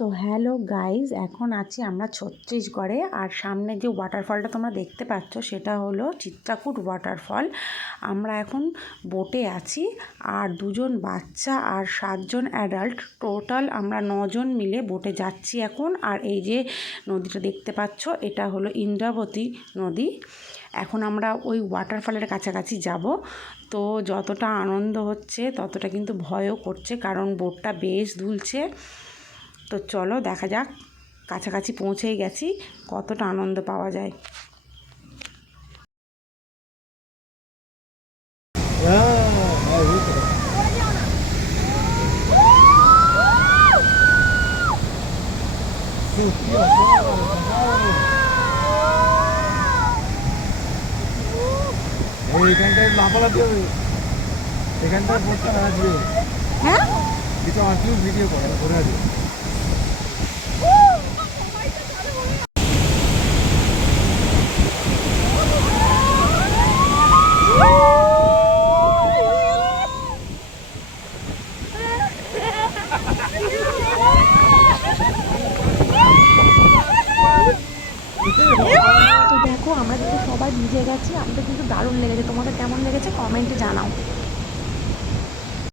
তো hello guys, এখন আছি আমরা ছত্তিশগড়ে। আর সামনে যে ওয়াটারফলটা তোমরা দেখতে পাচ্ছ সেটা হলো চিত্রাকূট ওয়াটারফল। আমরা এখন বোটে আছি, আর 2জন বাচ্চা আর 7জন অ্যাডাল্ট, টোটাল আমরা 9জন মিলে বোটে যাচ্ছি এখন। আর এই যে নদীটা দেখতে পাচ্ছ এটা হলো ইন্দ্রাবতী নদী। এখন আমরা ওই ওয়াটারফলের কাছাকাছি যাব। তো যতটা আনন্দ হচ্ছে ততটা কিন্তু ভয়ও করছে, কারণ বোটটা বেশ দুলছে। তো চলো দেখা যাক, কাছাকাছি পৌঁছেই গেছি, কতটা আনন্দ পাওয়া যায়। এইখানটায় লাফালাফি হবে, এখানটায় পোস্টার আসবে। হ্যাঁ, কিছু আসলে ভিডিও করে ঘুরে আসবে। তো দেখো আমরা কিন্তু সবাই ভিজে গেছি, আমাদের কিন্তু দারুণ লেগেছে। তোমাদের কেমন লেগেছে কমেন্টে জানাও।